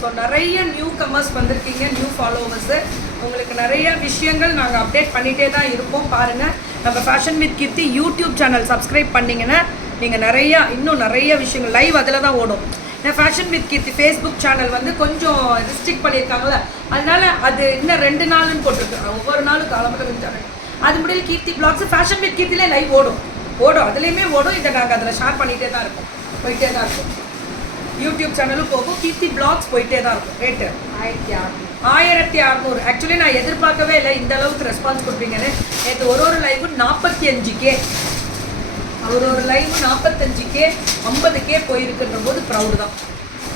So நிறைய new commerce வந்திருக்கீங்க, new followers. உங்களுக்கு நிறைய விஷயங்கள் நாங்கள் அப்டேட் பண்ணிகிட்டே தான் இருப்போம். பாருங்கள், நம்ம fashion with Keerthi YouTube channel subscribe பண்ணிங்கன்னா நீங்கள் இன்னும் நிறைய விஷயங்கள் லைவ் அதில் தான் ஓடும். ஏன்னா fashion with Keerthi Facebook channel வந்து கொஞ்சம் ரெஸ்ட்ரிக்ட் பண்ணியிருக்காங்களே, அதனால அது இன்னும் 2 நாள்னு போட்டிருக்கு. ஒவ்வொரு நாளும் காலம்பரம் சேனல் அது முடியல. கீர்த்தி பிளாக்ஸ் ஃபேஷன் வித் கீர்த்திலே லைவ் ஓடும், அதுலேயுமே ஓடும். இதை நாங்கள் அதில் ஷேர் பண்ணிகிட்டே தான் இருக்கோம், போயிட்டே தான் இருக்கும். யூடியூப் சேனலும் போகும், கீர்த்தி பிளாக்ஸ் போயிட்டே தான் இருக்கும். ரேட்டு 1600. ஆக்சுவலி நான் எதிர்பார்க்கவே இல்லை இந்த அளவுக்கு ரெஸ்பான்ஸ் கொடுப்பீங்கன்னு. நேற்று ஒரு லைவு 45K, ஒரு லைவ் 45K 50K போயிருக்குன்ற போது ப்ரௌடு தான்.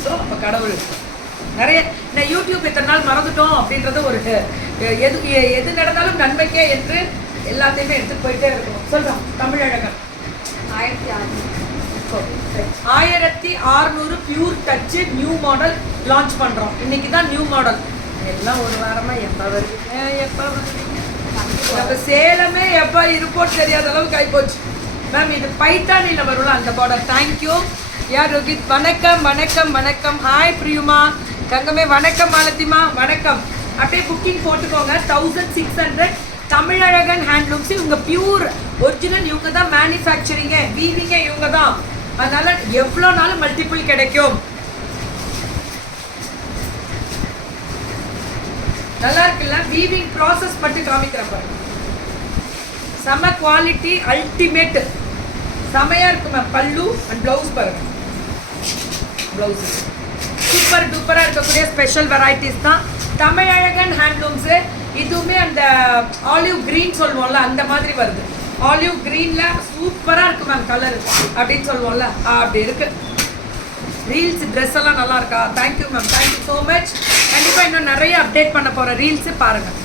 ஸோ அப்போ கடவுள் நிறைய நான் யூடியூப் இத்தனை நாள் மறந்துட்டோம் அப்படின்றத ஒரு எது நடந்தாலும் நன்மைக்கே என்று எல்லாத்தையுமே எடுத்துகிட்டு போயிட்டே இருக்கணும். சொல்கிறோம். Tamizhazhagan 1600 pure touch new model launch பண்ணுறோம். இன்னைக்கு தான் நியூ மாடல். எல்லாம் ஒரு வாரமாக எப்போ வருவீங்க நம்ம சேலமே எப்போ இருப்போம் தெரியாத அளவுக்கு ஆகிப்போச்சு. மேம் இது பைத்தானியில் வரும்ல அந்த பார்டர். தேங்க்யூ யார் ரோஹித். வணக்கம் வணக்கம் வணக்கம். ஹாய் பிரியுமா தங்கமே. வணக்கம் மாலத்திமா வணக்கம். அப்படியே புக்கிங் போட்டுக்கோங்க. 1600 தமிழழகன் ஹேண்ட்லூம்ஸ். இவங்க பியூர் ஒரிஜினல், இவங்க தான் மேனுஃபேக்சரிங்க, வீவிங்க இவங்க தான். அதனால எவ்வளோ நாளும் மல்டிபிள் கிடைக்கும். நல்லா இருக்குல்ல? வீவிங் ப்ராசஸ் மட்டும் காமிக்கிறேன் பாருங்க. செம குவாலிட்டி, அல்டிமேட், செமையா இருக்கு மேம். பல்லு அண்ட் பிளவுஸ் பாருங்க. பிளவுஸ் சூப்பர் டூப்பராக இருக்கக்கூடிய ஸ்பெஷல் வெரைட்டிஸ் தான் தமிழழகன் ஹேண்ட்லூம்ஸு. இதுவுமே அந்த ஆலிவ் க்ரீன் சொல்லுவோம்ல அந்த மாதிரி வருது. ஆலிவ் க்ரீனில் சூப்பராக இருக்குது மேம் கலர் அப்படின்னு சொல்லுவோம்ல அப்படி இருக்குது. ரீல்ஸ் ட்ரெஸ் எல்லாம் நல்லா இருக்கா? Thank you ma'am, thank you so much. கண்டிப்பாக இன்னும் நிறைய அப்டேட் பண்ண போகிற ரீல்ஸு பாருங்கள்.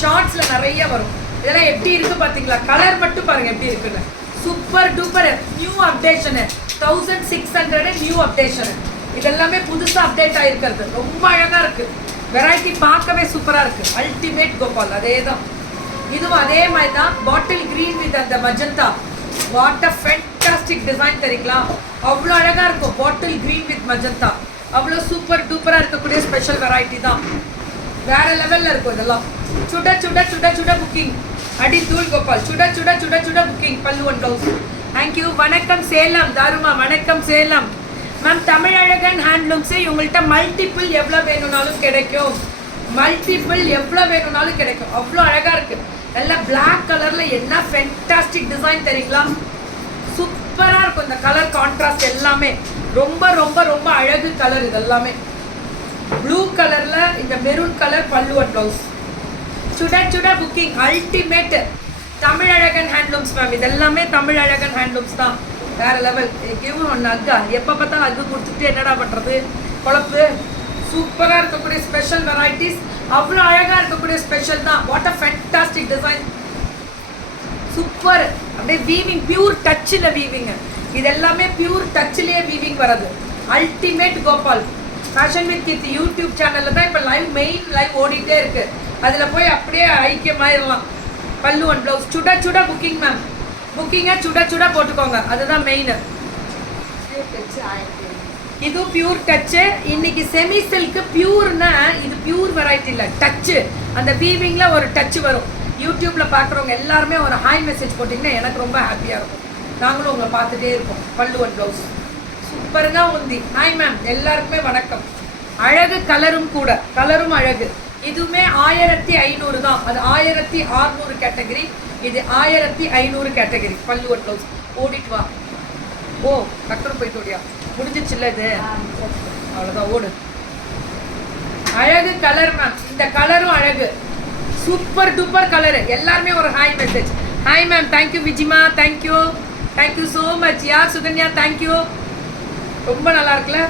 ஷார்ட்ஸில் நிறைய வரும். இதெல்லாம் எப்படி இருக்குது பார்த்தீங்களா? கலர் மட்டும் பாருங்கள் எப்படி இருக்குன்னு. Super duper new updation. 1600 new updation. இதெல்லாமே புதுசாக அப்டேட் ஆகிருக்கிறது. ரொம்ப அழகாக இருக்குது. வெரைட்டி பார்க்கவே சூப்பராக இருக்குது. அல்டிமேட் கோபால் அதே தான். இதுவும் அதே மாதிரி தான். பாட்டில் க்ரீன் வித் அந்த magenta. What a fantastic design தெரியுங்களா? அவ்வளோ அழகாக இருக்கும். பாட்டில் க்ரீன் வித் மஜந்தா அவ்வளோ சூப்பர் டூப்பராக இருக்கக்கூடிய ஸ்பெஷல் வெரைட்டி தான். வேறு லெவலில் இருக்கும் இதெல்லாம். சுட சுட சுட சுட புக்கிங். அடி தூள் கோபால். சுட சுட சுட சுட புக்கிங். பல்லு ஒன் ப்ளவுஸ். தேங்க்யூ. வணக்கம் சேலம் தாருமா. வணக்கம் சேலம் மேம். தமிழழகன் ஹேண்ட்லூம்ஸு இவங்கள்ட்ட மல்டிபிள் எவ்வளோ வேணும்னாலும் கிடைக்கும். மல்டிபிள் எவ்வளோ வேணும்னாலும் கிடைக்கும். அவ்வளோ அழகாக இருக்குது. நல்லா பிளாக் கலரில் என்ன ஃபென்டாஸ்டிக் டிசைன் தெரியுங்களா? சூப்பராக இருக்கும் இந்த கலர் கான்ட்ராஸ்ட் எல்லாமே. ரொம்ப ரொம்ப ரொம்ப அழகு கலர் இதெல்லாமே. ப்ளூ கலரில் இந்த maroon colour pallu and blouse. சுட சுட booking. Ultimate Tamizhazhagan handlooms ma'am. இதெல்லாமே தமிழழகன் ஹேண்ட்லூம்ஸ் தான். வேறு லெவல். கிவ் ஒன்று அக்கா. எப்போ பார்த்தாலும் அக்கு கொடுத்துட்டு என்னடா பண்ணுறது குழப்பு. சூப்பராக இருக்கக்கூடிய ஸ்பெஷல் வெரைட்டிஸ். அவ்வளோ அழகாக இருக்கக்கூடிய ஸ்பெஷல் தான். What a fantastic design. Super. அப்படியே வீவிங் பியூர் டச்சில் வீவிங்க. இது எல்லாமே பியூர் டச்சிலேயே வீவிங் வர்றது. Ultimate Gopal. Fashion with Keerthi YouTube சேனலில் தான் இப்போ மெயின் லைவ் ஓடிட்டே இருக்குது. அதில் போய் அப்படியே ஐக்கியமாயிடலாம். பல்லு ஒன் ப்ளவுஸ். சுட சுட புக்கிங் மேம். புக்கிங்கை சுட சுட போட்டுக்கோங்க. அதுதான் மெயின். இது பியூர் டச்சு. இன்னைக்கு செமி சில்க்கு பியூர்னா இது பியூர் வெரைட்டி இல்லை, டச்சு. அந்த வீவிங்கில் ஒரு டச்சு வரும். யூடியூப்பில் பார்க்குறவங்க எல்லாருமே ஒரு ஹாய் மெசேஜ் போட்டிங்கன்னா எனக்கு ரொம்ப ஹாப்பியாக இருக்கும். நாங்களும் உங்களை பார்த்துட்டே இருக்கோம். பல்லு ஒன் ப்ளவுஸ் சூப்பருங்க உந்தி. ஹாய் மேம், எல்லாருக்குமே வணக்கம். அழகு கலரும் கூட, கலரும் அழகு. இதுவுமே 1500 தான். அது 1600 கேட்டகரி, இது 1500 கேட்டகரி. பல்லு ஒன் ப்ளவுஸ். ஓடிட்டு வா. ஓ டாக்டர் போயிட்டு ஓடியா? முடிஞ்சிச்சுல்ல இது? அவ்வளோதான், ஓடு. அழகு கலர் மேம். இந்த கலரும் அழகு. Super duper colour. எல்லாருமே ஒரு hi message. Hi ma'am, thank you. விஜிமா தேங்க்யூ, தேங்க்யூ ஸோ மச். யார் சுகன்யா தேங்க்யூ. ரொம்ப நல்லா இருக்குல்ல?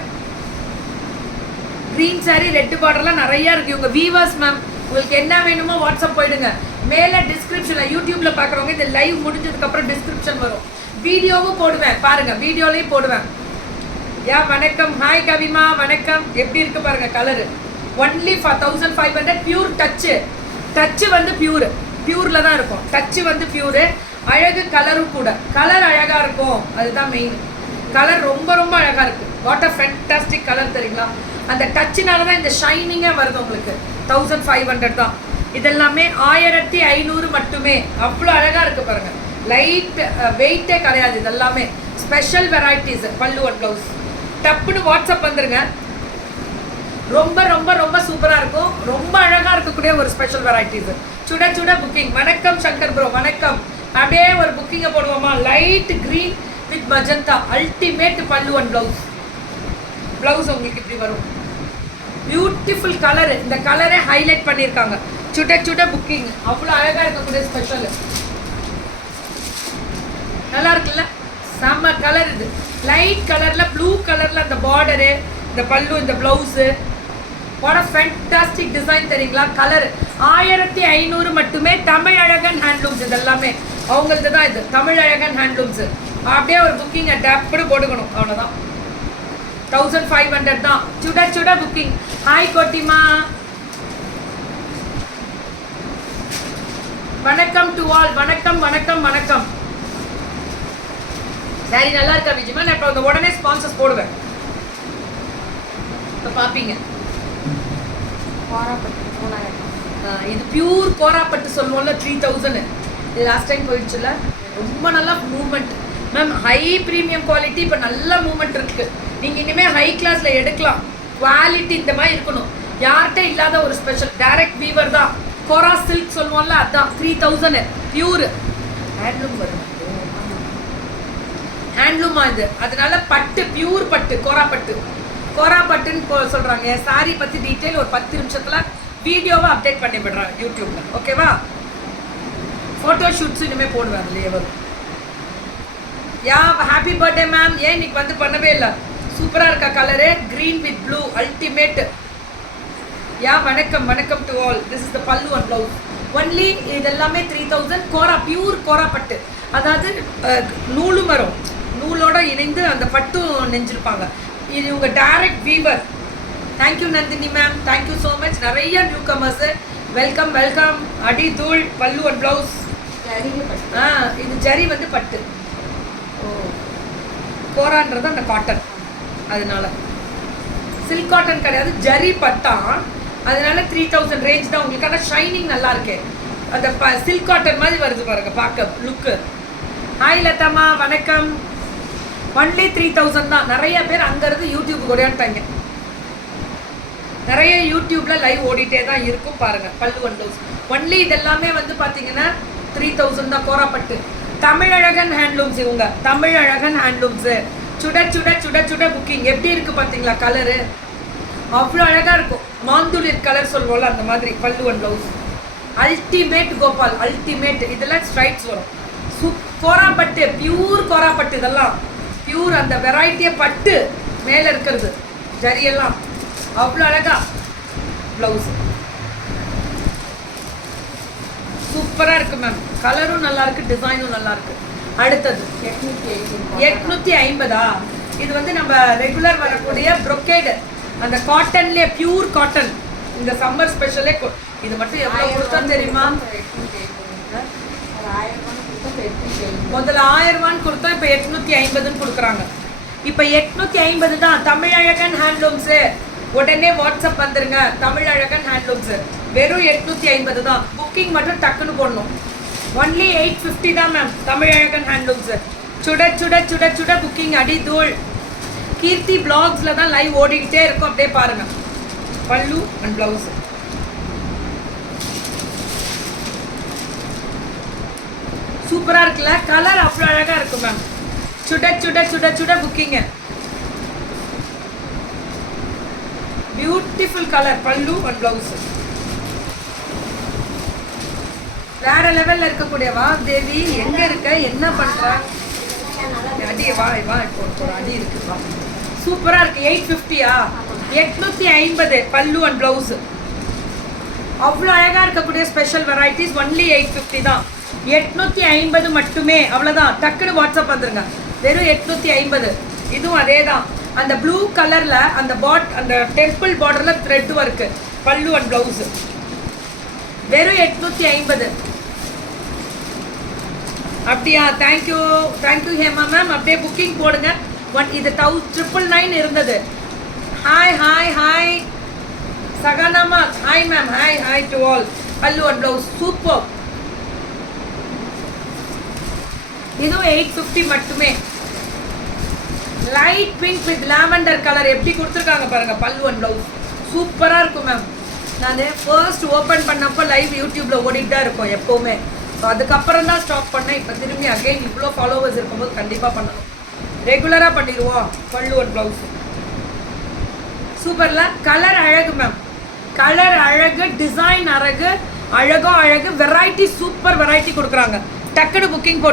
க்ரீன் சாரி ரெட் பார்டர்லாம் நிறையா இருக்குது. இவங்க வீவர்ஸ் மேம். உங்களுக்கு என்ன வேணுமோ வாட்ஸ்அப் போயிடுங்க. மேலே டிஸ்கிரிப்ஷனில் யூடியூப்பில் பார்க்குறவங்க இந்த லைவ் முடிஞ்சதுக்கப்புறம் டிஸ்கிரிப்ஷன் வரும். வீடியோவும் போடுவேன் பாருங்கள், வீடியோலையும் போடுவேன். யா வணக்கம். ஹாய் கவிமா வணக்கம். எப்படி இருக்கு பாருங்கள் colour. Only 1500. Pure touch. Touch வந்து பியூரில் தான் இருக்கும். டச்சு வந்து பியூரு. அழகு கலரும் கூட. கலர் அழகாக இருக்கும், அதுதான் மெயின். கலர் ரொம்ப ரொம்ப அழகாக இருக்குது. வாட் அ ஃபேண்டாஸ்டிக் கலர் தெரியுங்களா? அந்த டச்சுனால தான் இந்த ஷைனிங்காக வருது உங்களுக்கு. 1500 தான். இதெல்லாமே 1500 மட்டுமே. அவ்வளோ அழகாக இருக்குது பாருங்கள். லைட் வெயிட்டே கிடையாது. இதெல்லாமே ஸ்பெஷல் வெரைட்டிஸ். பல்லு அண்ட் ப்ளவுஸ். டப்புன்னு வாட்ஸ்அப் வந்துருங்க. ரொம்ப ரொம்ப ரொம்ப சூப்பராக இருக்கும். ரொம்ப அழகாக இருக்கக்கூடிய ஒரு ஸ்பெஷல் வெரைட்டிஸ். சுட சுட புக்கிங். வணக்கம் சங்கர் ப்ரோ, வணக்கம். அப்படியே ஒரு புக்கிங்கை போடுவோமா? Light green with magenta. Ultimate pallu and blouse. Blouse உங்களுக்கு இப்படி வரும். Beautiful colour. இந்த கலரே ஹைலைட் பண்ணியிருக்காங்க. சுட சுட புக்கிங். அவ்வளோ அழகாக இருக்கக்கூடிய ஸ்பெஷல். நல்லா இருக்குல்ல? செம்ம கலர் இது. லைட் கலரில் ப்ளூ கலரில் அந்த பார்டரு, இந்த பல்லு, இந்த blouse. What a fantastic design தெரியுங்களா? கலர் 1500 மட்டுமே. தமிழ் அழகன் ஹேண்ட்லூம்ஸ். இதெல்லாமே அவங்களது தான். இது தமிழ் அழகன் ஹேண்ட்லூம்ஸு. அப்படியே ஒரு புக்கிங்கை டப்புடு போட்டுக்கணும், அவ்வளோதான். 1500 தான். சுட சுட புக்கிங். ஹாய் கோட்டிமா, வணக்கம் டு ஆல். வணக்கம் வணக்கம் வணக்கம். சரி, நல்லா இருக்கா விஜயமா? நான் இப்போ உடனே ஸ்பான்சர்ஸ் போடுவேன். இப்போ பார்ப்பீங்க. இது பியூர் கோராப்பட்டு சொல்லுவோம்ல, 3000. இது லாஸ்ட் டைம் போயிடுச்சுல. ரொம்ப நல்லா movement ma'am. High premium quality. இப்போ நல்ல மூவ்மெண்ட் இருக்குது. நீங்கள் இனிமேல் ஹை கிளாஸில் எடுக்கலாம். குவாலிட்டி இந்த மாதிரி இருக்கணும். யார்கிட்ட இல்லாத ஒரு ஸ்பெஷல். டைரக்ட் வீவர் தான். கோரா சில்க் சொல்லுவோம்ல, அதுதான். 3000 பியூர் ஹேண்ட்லூம் வரும். ஹேண்ட்லூமா இது. அதனால பட்டு, பியூர் பட்டு, கோராப்பட்டு. கோராப்பட்டுன்னு சொல்கிறாங்க. சாரி பற்றி டீட்டெயில் ஒரு 10 நிமிஷத்தில் வீடியோவை அப்டேட் பண்ணி விடுறேன் யூடியூப்பில். ஓகேவா? ஃபோட்டோ ஷூட்ஸ் இனிமேல் போடுவேன் அதுலேயே வரும். Yeah, happy birthday ma'am. ஏன் இன்னைக்கு வந்து பண்ணவே இல்லை? சூப்பராக இருக்கா colour? Green with blue. Ultimate. Yeah, வணக்கம் வணக்கம் to all. This is the pallu and blouse. Only இதெல்லாமே 3000. கோரா, பியூர் கோராப்பட்டு. அதாவது நூலும் வரும். நூலோட இணைந்து அந்த பட்டும் நெஞ்சிருப்பாங்க. இது உங்கள் direct weaver. Thank you Nandini ma'am, thank you so much. நிறைய நியூ கமர்ஸு. Welcome welcome. அடி தூள் பல்லு அண்ட் ப்ளவுஸ். இது ஜரி வந்து பட்டு. ஓ, கோரான்றது அந்த காட்டன். அதனால சில்க் காட்டன் கிடையாது, ஜரி பட்டான். அதனால 3000 ரேஞ்ச் தான் உங்களுக்கு. ஆனால் ஷைனிங் நல்லா இருக்கே. அந்த சில்க் காட்டன் மாதிரி வருது பாருங்க பார்க்க லுக்கு. ஹாய் லதாமா, வணக்கம். ஒன்லி 3000 தான். நிறைய பேர் அங்கேருந்து யூடியூப் கொடையாண்டாங்க. நிறைய யூடியூப்பில் லைவ் ஓடிட்டே தான் இருக்கும் பாருங்கள். பல்லு அண்ட் ப்ளவுஸ் ஒன்லி. இதெல்லாமே வந்து பார்த்தீங்கன்னா 3000 தான். கோராப்பட்டு. தமிழழகன் ஹேண்ட்லூம்ஸ். இவங்க தமிழழகன் ஹேண்ட்லூம்ஸு. சுட சுட சுட சுட புக்கிங். எப்படி இருக்குது பார்த்தீங்களா கலரு? அவ்வளோ அழகாக இருக்கும். மாந்துளிர் கலர் சொல்வோம்ல, அந்த மாதிரி பல்லு and blouse. Ultimate Gopal, ultimate. இதெல்லாம் ஸ்ட்ரைட்ஸ் வரும். கோராப்பட்டு, பியூர் கோராப்பட்டு. இதெல்லாம் பியூர். அந்த வெரைட்டியை பட்டு மேலே இருக்கிறது ஜரியெல்லாம் அவ்வளோ அழகா. ப்ளவுஸ் சூப்பராக இருக்குது மேம். கலரும் நல்லா இருக்குது, டிசைனும் நல்லா இருக்குது. அடுத்தது 850. இது வந்து நம்ம ரெகுலர் வரக்கூடிய ப்ரொக்கேடு. அந்த காட்டன்லேயே பியூர் காட்டன். இந்த சம்மர் ஸ்பெஷலே. இது மட்டும் எவ்வளோ கொடுத்தா தெரியுமா? முதல்ல 1000 கொடுத்தோம். இப்போ 850 கொடுக்குறாங்க. இப்போ 850 தான். தமிழழகன் ஹேண்ட்லூம்ஸு. உடனே வாட்ஸ்அப் வந்துருங்க. தமிழழகன் ஹேண்ட்லூம்ஸு. வெறும் 850 தான். புக்கிங் மட்டும் டக்குன்னு போடணும். ஒன்லி 850 தான் மேம். தமிழழகன் ஹேண்ட்லூம்ஸு. சுட சுட சுட சுட புக்கிங். அடி தூள். கீர்த்தி பிளாக்ஸில் தான் லைவ் ஓடிக்கிட்டே இருக்கும். அப்படியே பாருங்கள். பல்லு அண்ட் ப்ளவுஸு சூப்பராக இருக்குல்ல? கலர் அவ்வளோ அழகாக இருக்கும் மேம். சுட சுட சுட சுட புக்கிங்க. Beautiful colour. Pallu and blouse வேற லெவலில் இருக்கக்கூடிய. வா தேவி, எங்கே இருக்க? என்ன பண்ணுற? அடி வா வா. இப்போ ஒரு அடி இருக்குது. வா, சூப்பராக இருக்குது. 850. 850 பல்லு அண்ட் ப்ளவுஸு. அவ்வளோ அழகாக இருக்கக்கூடிய ஸ்பெஷல் வெரைட்டிஸ். ஒன்லி 850 தான். 850 மட்டுமே. அவ்வளோதான். டக்குன்னு வாட்ஸ்அப் வந்துருங்க. வெறும் 850. இதுவும் அதே தான். அந்த ப்ளூ கலரில் அந்த அந்த டெம்பிள் பார்டரில் த்ரெட் ஒர்க்கு. பல்லு அண்ட் ப்ளவுஸு. வெறும் 850. அப்படியா? Thank you thank you Hema ma'am. அப்படியே புக்கிங் போடுங்க. இது 999 இருந்தது. ஹாய் சகனமா, hi ma'am, hi to all. பல்லு அண்ட் ப்ளவுஸ் சூப்பர். இதுவும் 850 மட்டுமே. Light pink with lavender colour எப்படி கொடுத்துருக்காங்க பாருங்க. பல்லு அண்ட் ப்ளவுஸ் சூப்பராக இருக்கும் மேம். நான் ஃபர்ஸ்ட் ஓப்பன் பண்ணப்போ லைவ் யூடியூப்ல ஓடிட்டு தான் இருக்கும் எப்போவுமே. ஸோ அதுக்கப்புறம் தான் ஸ்டாப் பண்ணேன். இப்போ திரும்பி அகைன் இவ்வளோ ஃபாலோவர்ஸ் இருக்கும்போது கண்டிப்பாக பண்ணணும். ரெகுலராக பண்ணிடுவோம். பல்லு அண்ட் ப்ளவுஸ் சூப்பர்ல. கலர் அழகு மேம், கலர் அழகு, டிசைன் அழகு, அழகும் அழகு, வெரைட்டி சூப்பர் வெரைட்டி கொடுக்குறாங்க. டக்குனு புக்கிங் போட்டு